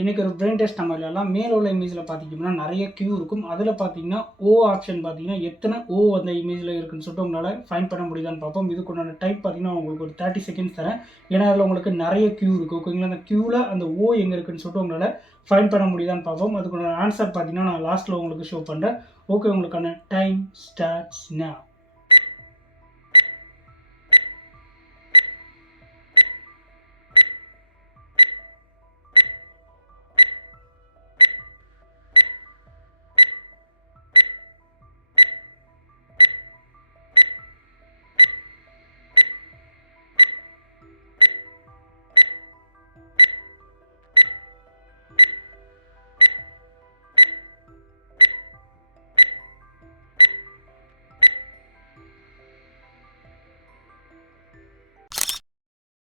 இன்றைக்கி ஒரு brain test நம்ம விளையாடலாம். மேலே உள்ள இமேஜில் பார்த்திங்கன்னா நிறைய கியூ இருக்கும். அதில் பார்த்தீங்கன்னா ஓ ஆப்ஷன் பார்த்தீங்கன்னா எத்தனை ஓ அந்த இமேஜில் இருக்குன்னு சொல்லிட்டு உங்களால் ஃபைன் பண்ண முடியுதான்னு பார்ப்போம். இதுக்குண்டான டைப் பார்த்தீங்கன்னா உங்களுக்கு ஒரு 30 செகண்ட்ஸ் தரேன். ஏன்னா அதில் உங்களுக்கு நிறைய கியூ இருக்குது. ஓகேங்களா? அந்த கியூவில் அந்த ஓ எங்கே இருக்குன்னு சொல்லிட்டு உங்களால் ஃபைன் பண்ண முடியுதான்னு பார்ப்போம். அதுக்குண்டான ஆன்சர் பார்த்தீங்கன்னா நான் லாஸ்ட்டில் உங்களுக்கு ஷோ பண்ணுறேன். ஓகே, உங்களுக்கான டைம் ஸ்டார்ட்ஸ் நவ்.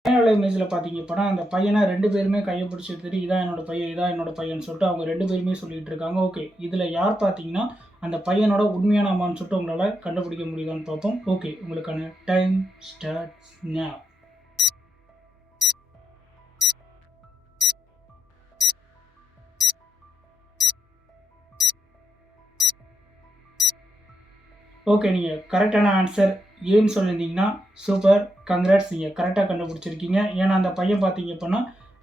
மேலே இமேஜில் பார்த்தீங்க அப்படின்னா அந்த பையனை 2 பேருமே கையை பிடிச்சி எடுத்துட்டு இதான் என்னோட பையன் சொல்லிட்டு அவங்க 2 பேருமே சொல்லிட்டு இருக்காங்க. ஓகே, இதில் யார் பார்த்தீங்கன்னா அந்த பையனோட உண்மையான அம்மான்னு சொல்லிட்டு உங்களால் கண்டுபிடிக்க முடியுதான்னு பார்ப்போம். ஓகே, உங்களுக்கான டைம் ஸ்டார்ட்ஸ் நவ். ஓகே, நீங்கள் கரெக்டான ஆன்சர் ஏன்னு சொல்லியிருந்தீங்கன்னா சூப்பர், கங்க்ராட்ஸ், நீங்கள் கரெக்டாக கண்டுபிடிச்சிருக்கீங்க. ஏன்னா அந்த பையன் பார்த்தீங்க அப்படின்னா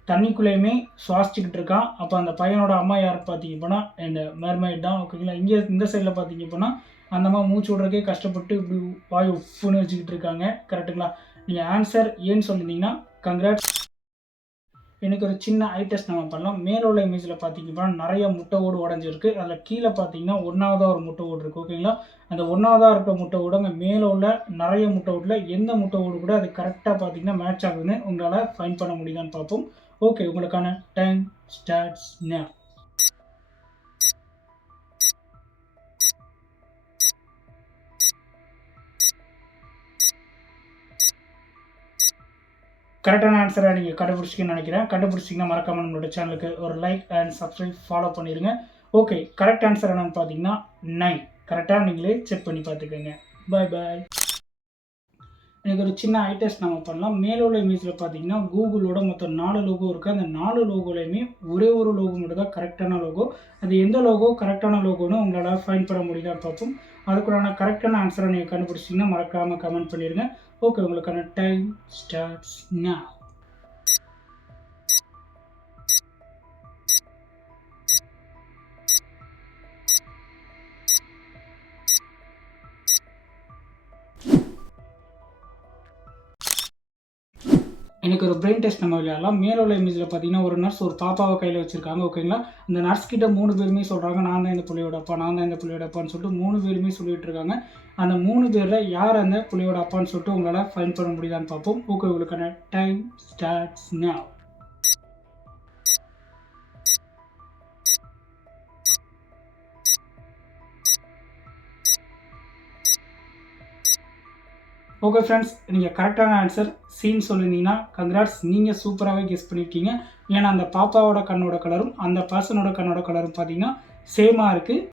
தண்ணிக்குள்ளேயுமே சுவாசிச்சுக்கிட்டு இருக்கான். அப்போ அந்த பையனோட அம்மா யார் பார்த்தீங்க அப்படின்னா இந்த மெர்மைட் தான். ஓகேங்களா? இங்கே இந்த சைடில் பார்த்தீங்க அப்படின்னா அந்த அம்மா மூச்சு விட்றதுக்கே கஷ்டப்பட்டு இப்படி வாய் உப்புன்னு வச்சுக்கிட்டு இருக்காங்க. கரெக்டுங்களா? நீங்கள் ஆன்சர் ஏன்னு சொல்லியிருந்தீங்கன்னா கங்க்ராட்ஸ். எனக்கு ஒரு சின்ன ஐ டெஸ்ட் நம்ம பண்ணலாம். மேலே உள்ள இமேஜில் பார்த்தீங்கன்னா நிறைய முட்டை ஓடு உடஞ்சிருக்கு. அதில் கீழே பார்த்தீங்கன்னா ஒன்றாவதாக ஒரு முட்டை ஓடு இருக்குது. ஓகேங்களா? அந்த ஒன்றாவதாக இருக்கிற முட்டை ஓடு அங்கே மேலே உள்ள நிறைய முட்டை ஓடில் எந்த முட்டை ஓடு கூட அது கரெக்டாக பார்த்தீங்கன்னா மேட்ச் ஆகுதுன்னு உங்களால் ஃபைன் பண்ண முடியுதான்னு பார்ப்போம். ஓகே, உங்களுக்கான டைம் ஸ்டார்ட்ஸ் நவ். கரெக்டான ஆன்சரை நீங்கள் கண்டுபிடிச்சிங்கன்னு நினைக்கிறேன். கண்டுபிடிச்சிங்கன்னா மறக்காம நம்மளோட சேனலுக்கு ஒரு லைக் அண்ட் சப்ஸ்கிரைப் ஃபாலோ பண்ணிடுங்க. ஓகே, கரெக்ட் ஆன்சர் என்னன்னு பார்த்தீங்கன்னா 9. கரெக்டாக நீங்களே செக் பண்ணி பார்த்துக்கோங்க. பாய் பாய். எனக்கு ஒரு சின்ன ஐ டெஸ்ட் நம்ம பண்ணலாம். மேலே உள்ள இமேஜில் பார்த்தீங்கன்னா கூகுளோட மொத்தம் 4 லோகோ இருக்குது. அந்த 4 லோகோலையுமே ஒரே ஒரு லோகோ மட்டும் தான் கரெக்டான லோகோ. அது எந்த லோகோ கரெக்டான லோகோன்னு உங்களால் ஃபைன் பண்ண முடியுதான்னு பார்ப்போம். அதுக்குள்ளான கரெக்டான ஆன்சரை நீங்கள் கண்டுபிடிச்சிங்கன்னா மறக்காமல் கமெண்ட் பண்ணிடுங்க. ஓகே, உங்களுக்கான டைம் ஸ்டார்ட்ஸ் நவ். எனக்கு ஒரு பிரெயின் டெஸ்ட் நம்ம விளையாடலாம். மேலே உள்ள இமேஜில் பார்த்தீங்கன்னா ஒரு நர்ஸ் ஒரு பாப்பாவை கையில் வச்சுருக்காங்க. ஓகேங்களா? அந்த நர்ஸ் கிட்ட 3 பேருமே சொல்கிறாங்க நான் தான் இந்த புள்ளையோட அப்பா, நான் தான் இந்த புள்ளையோட அப்பான்னு சொல்லிட்டு 3 பேருமே சொல்லிட்டு இருக்காங்க. அந்த 3 பேரில் யார் அந்த புள்ளையோட அப்பான்னு சொல்லிட்டு உங்களால் ஃபைன் பண்ண முடியுதான்னு பார்ப்போம். ஓகே, உங்களுக்கான time starts now. Okay friends, நீங்கள் கரெக்டான ஆன்சர் சீன் சொல்லியிருந்தீங்கன்னா கங்க்ராட்ஸ், நீங்கள் சூப்பராகவே கெஸ் பண்ணியிருக்கீங்க. ஏன்னா அந்த பாப்பாவோட கண்ணோட கலரும் அந்த பர்சனோட கண்ணோட கலரும் பார்த்தீங்கன்னா சேமாக இருக்குது.